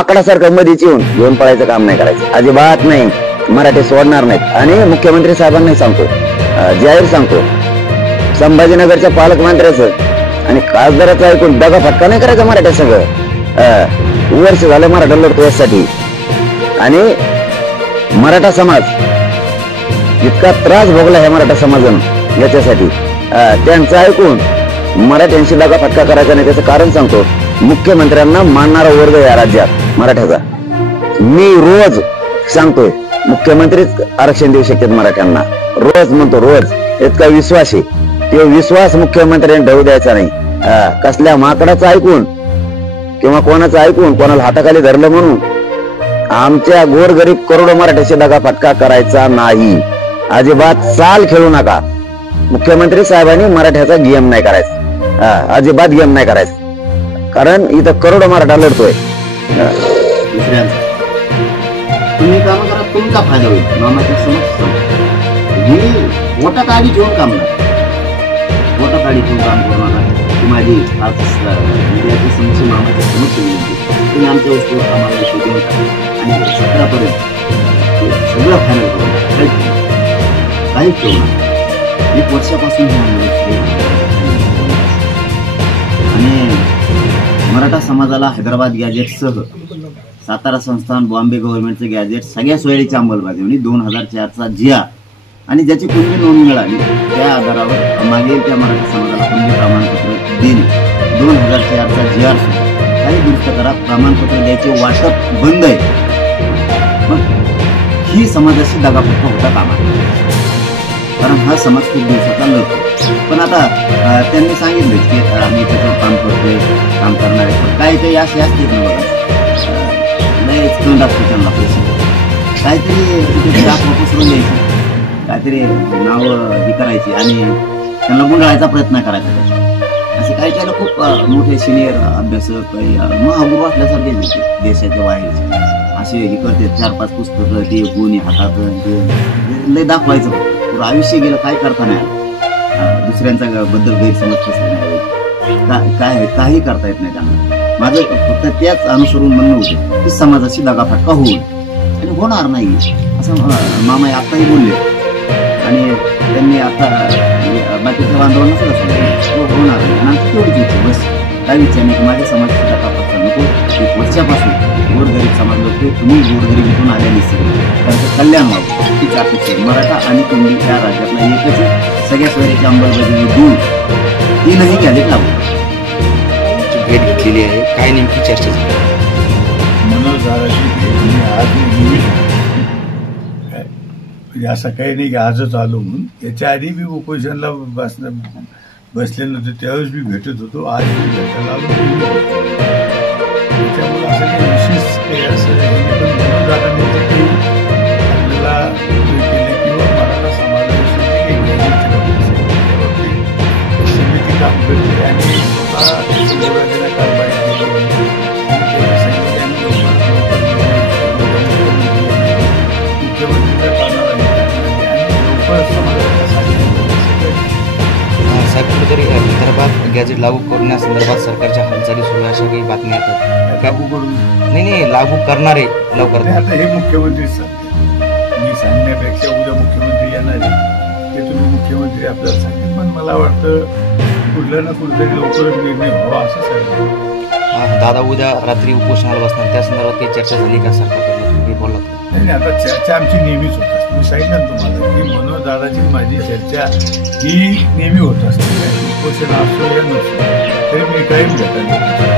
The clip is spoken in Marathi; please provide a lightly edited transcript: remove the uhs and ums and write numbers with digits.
माकडासारखं मध्येच येऊन घेऊन पळायचं काम नाही करायचं, अजिबात नाही. मराठी सोडणार नाहीत. आणि मुख्यमंत्री साहेबांनाही सांगतो, जाहीर सांगतो, संभाजीनगरच्या पालकमंत्र्याचं आणि खासदाराचं ऐकून दगा फटका नाही करायचा मराठ्या सगळं. वर्ष झालं मराठा लढतो यासाठी. आणि मराठा समाज इतका त्रास भोगला ह्या मराठा समाजानं याच्यासाठी, त्यांचं ऐकून मराठ्यांशी दगा फटका करायचा नाही. त्याचं कारण सांगतो, मुख्यमंत्र्यांना मानणारा वर्ग या राज्यात मराठ्याचा. मी रोज सांगतोय मुख्यमंत्रीच आरक्षण देऊ शकतात मराठ्यांना, रोज म्हणतो, रोज. इतका विश्वास आहे. तो विश्वास मुख्यमंत्र्यांनी ठेवू द्यायचा नाही. कसल्या माकडाचं ऐकून किंवा कोणाचं ऐकून कोणाला हाताखाली धरलं म्हणून आमच्या गोरगरीब करोडो मराठ्याशी दगा फटका करायचा नाही. अजिबात चाल खेळू नका. मुख्यमंत्री साहेबांनी मराठ्याचा गेम नाही करायचा, अजिबात गेम नाही करायचा. कारण इथं करोडो मराठा लढतोय. तुम्ही काम करा, तुमचा फायदा होईल. मामाच्या समोर ही वोटा काढी ठेवून काम नका, वोटा काढी ठेवून काम करू नका. ती माझी मीडियाची समस्या मामाच्या समोर तुम्ही आमच्या वस्तूवर आम्हाला शोधून टाका आणि 17पर्यंत सगळं फायनल करू, काहीच ठेवू नका. 1 वर्षापासून आणि मराठा समाजाला हैदराबाद गॅजेटसह सातारा संस्थान, बॉम्बे गव्हर्नमेंटचं गॅजेट, सगळ्या सोयीची अंमलबजावणी, 2004चा जिया आणि ज्याची कुणबी नोंद मिळाली त्या आधारावर मागील त्या मराठा समाजाला कुणबी प्रमाणपत्र देणे, 2004चा जिआर सुद्धा काही दुरुस्त करा, प्रमाणपत्र द्यायचे वाटप बंद आहे. पण ही समाजाशी दगाफटका होता कामा नये, कारण हा समाज खूप दिवसाचा लढतो. पण आता त्यांनी सांगितलं की आम्ही त्याचं काम करतोय, काम करणार आहे. पण काही काही असे असते ना बघा, लयच तोंड असतो त्यांना पैसे, काहीतरी तिथे पसरून द्यायची, काहीतरी नावं ही करायची आणि त्यांना गुंडाळायचा प्रयत्न करायचा. असे काही त्याला खूप मोठे सिनियर अभ्यासक, महागुरू असल्यासारखे देशाच्या बाहेरचे असे हे करते. 4-5 पुस्तकं, ते गुन्हे हातात, ते लय दाखवायचं. पुरं आयुष्य गेलं, काय करता नाही आलं, दुसऱ्यांचा बद्दल गैरसमज कसला नाही, काय काही करता येत नाही त्यांना. माझं फक्त त्याच अनुसरून म्हणणं होतं की समाजाची दगाफटका होईल आणि होणार नाही असं मामा आताही बोलले. आणि त्यांनी आता बाकीच्या बांधवांना सुद्धा सांगितलं होणार नाही. आणि आमची तेवढीच इच्छा, बस काय इच्छा नाही की माझ्या समाजाची दगाफटका नको. 1 वर्षापासून गोरगरीब समाज लोक, तुम्ही गोरगरीबीतून आल्या नसेल, त्यांचं कल्याण व्हावं हीच अपेक्षा. मराठा आणि कुणबी त्या राज्यातला एकच आहे. सगळ्या सोयीची अंमलबजावणी देऊन 3ही गॅजेट लागू. भेट घेतलेली आहे, काय नेमकी चर्चा झाली? मनोज दादाची भेट मी आज म्हणजे असं काही नाही की आजच आलो म्हणून. याच्या आधी मी उपोषणला बसले नव्हते, त्यावेळेस मी भेटत होतो. आज मी भेटायला आलो. त्याच्यामुळे असं काही विशेष काही असं पण मनोज दादांनी जे काही आपल्याला केलं किंवा मराठा समाजाविषयी काही समिती काम करते आणि स्वतः कारवाई केली. साहेब, कुठेतरी विदर्भात गॅजेट लागू करण्यासंदर्भात सरकारच्या हालचाली सुरू अशा काही बातम्या येतात. लागू करून नाही लागू करणारे लवकर. आता हे मुख्यमंत्रीच सांगते. मी सांगण्यापेक्षा उद्या मुख्यमंत्री येणार आहे, ते तुम्ही मुख्यमंत्री आपल्याला सांगतील. पण मला वाटतं कुठल्या ना कुठेतरी लवकरच निर्णय व्हावा असं सांगितलं. दादा उद्या रात्री उपोषणाला बसणार, त्या संदर्भात काही चर्चा झाली का सरकारकडून? तुम्ही बोलत नाही, आता चर्चा आमची नेहमीच होत असते. मी सांगितलं तुम्हाला की मनोज दादाची माझी चर्चा ही नेहमी होत असते. उपोषण असो या नसतो तरी मी कायम घेतात.